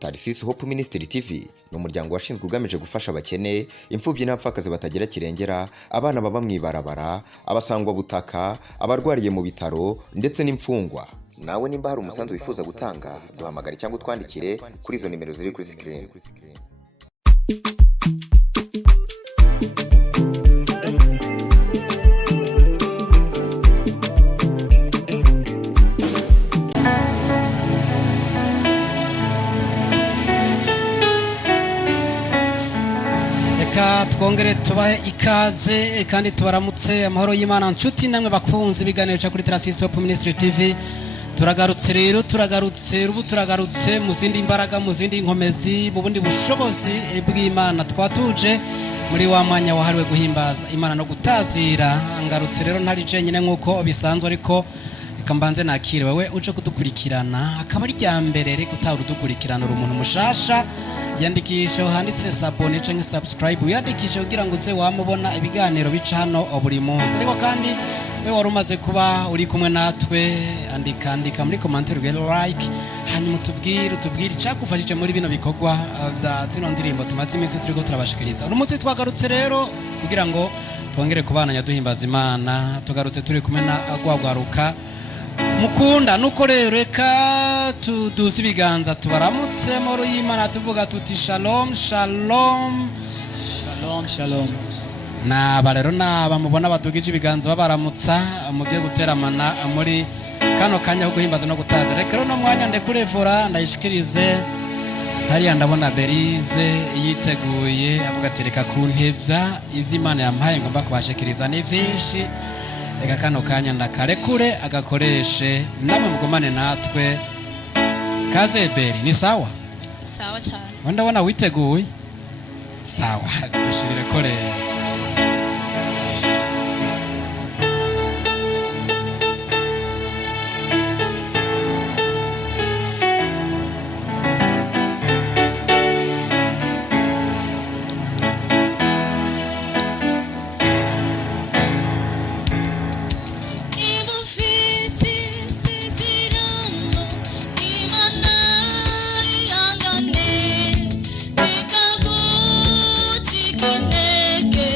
Tarisisi Hope Ministry TV ni umuryango washinzwe ugamije gufasha abakene, imfubyi n'abapfakazi batagira kirengera, abana baba mwibarabara, abasangwa butaka, abarwariye mu bitaro ndetse n'imfungwa. Nawe nimba hari umusanzu wifuza gutanga, duhamagare cyangwa utwandikire kuri izo nimero ziri kuri screen. Twongere tubahe ikaze kandi tubaramutse amahoro y'Imana nshuti namwe bakunze ibiganiro kuri Tarisisi Hope Ministry TV. Turagarutse mu zindi imbaraga, mu zindi nkomezi, mu bundi bushobozi bw'Imana. Twatuje muri wa mwanya wahariwe guhimbaza Imana no gutazira. Ngarutse rero ntari jenyine nkuko bisanzwe, ariko kambanze nakire wewe uje kudukurikirana, akaba ari rya mbere rero gutahura udukurikirana umuntu mushasha. Yandikisha handitse sabone cyangwa subscribe, yandikisha kugira ngo uze wamubona ibiganiro bica hano buri munsi. Ariko kandi we wari umaze kuba uri kumwe natwe, andika muri commentaire ugere like, hanyuma utubwire cyakufashije muri bino bikorwa bya zino ndirimbo tumaze iminsi turiko turabashikiriza. Uno munsi twagarutse rero kugira ngo twongere kubana yaduhimbaza Imana. Tugarutse turi kumwe na Agwagwaruka mukunda. Nuko rero reka tuduze ibiganza tubaramutse muri y'Imana, tuvuga tuti shalom shalom shalom shalom. Naba rero mubona badugije ibiganza babaramutsa, mugiye guteramana muri kano kanya ko guhimbaza no gutaza. Reka rero no mwanya ndekurevura ndayishikirize hariya, ndabona Berize yiteguye avuga ati reka kuntevya ivy'Imana yampaye ngomba kubashikiriza ni byinshi. Reka kano kanya ndakarekure agakoreshe, namwe mugumane natwe. Kaze Beri, ni sawa? Sawa cyane. Ndabona witeguye. Sawa, dushirire kore. Neke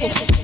Yeah.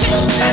Yahweh,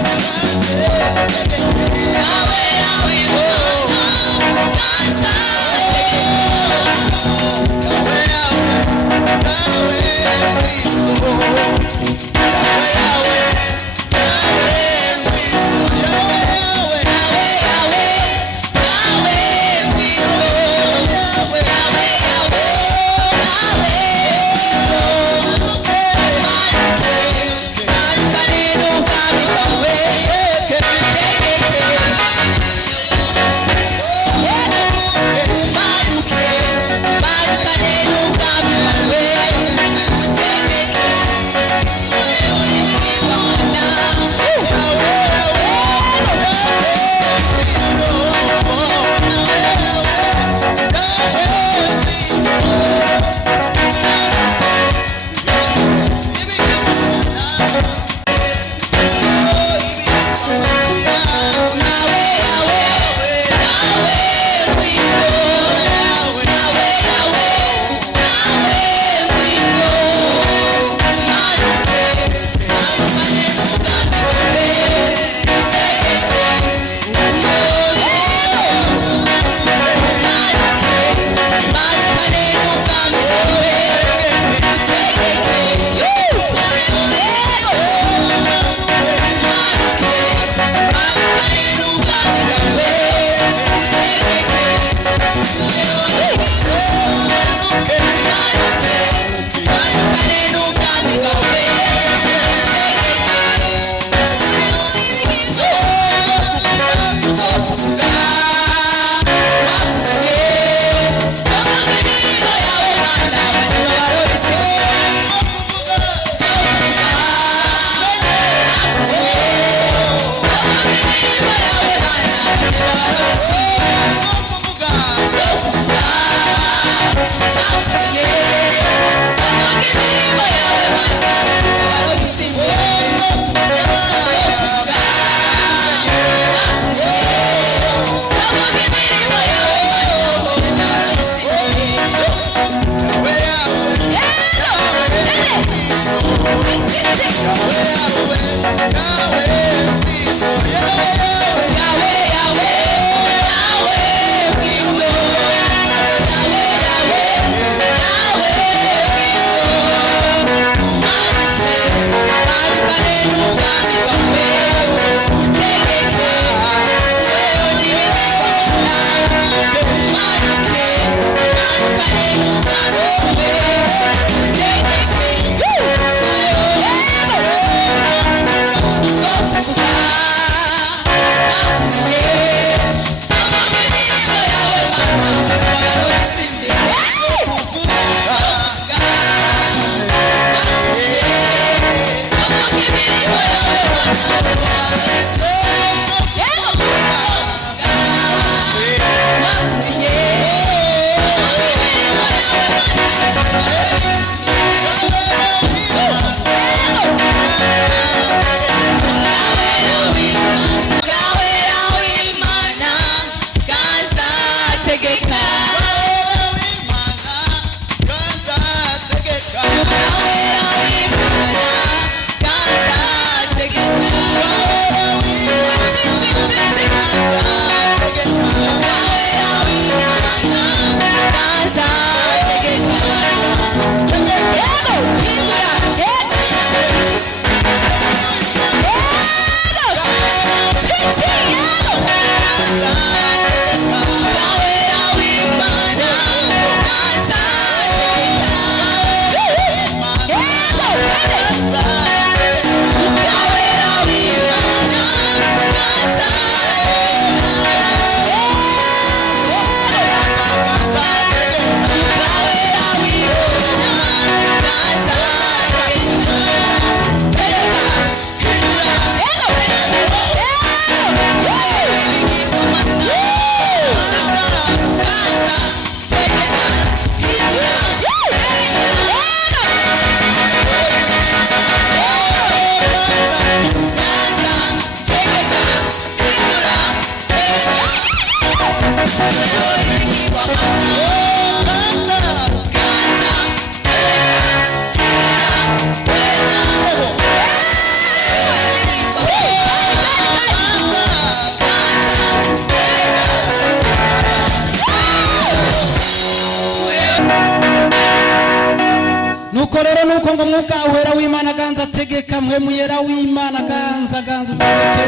nuko ngo mwuka wera w'Imana ganza tegeka mwe muyera w'Imana ganza utegeke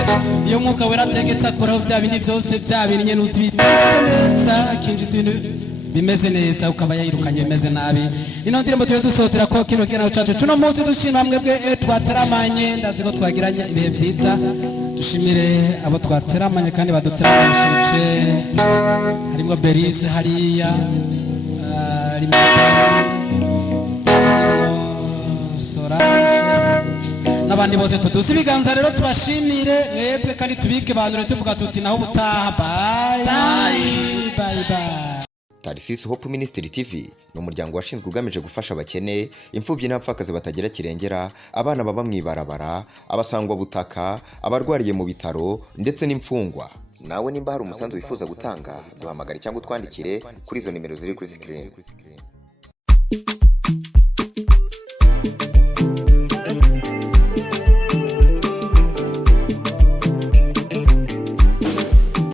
iyo mwuka wera ategetse akoraho bya bindi byose bya bintu nyene uzi bimeze neza akinjiza ibintu bimeze neza ukaba yayirukanye bimeze nabi ino ndirimbo tuye dusotera ko kino kina cacu cuno munsi dushima mwebwe twataramanye ndazi ko twagiranye ibihe byiza dushimire abo twateramanye kandi baduteramishije harimo Berize hariya n'abandi bose tuduze ibiganza rero tubashimire mwebwe kandi tubike bantu tuvuga tuti naho ubutaha bye. Tarsis Hope Ministry TV ni umuryango washinzwe ugamije gufasha abakene, imfubyi n'abapfakazi batagira kirengera, abana baba mwibarabara, abasangwa butaka, abarwariye mu bitaro ndetse n'imfungwa. Nawe nimba hari umusanzu wifuza gutanga, duhamagare cyangwa utwandikire kuri izo nimero ziri kuri screen.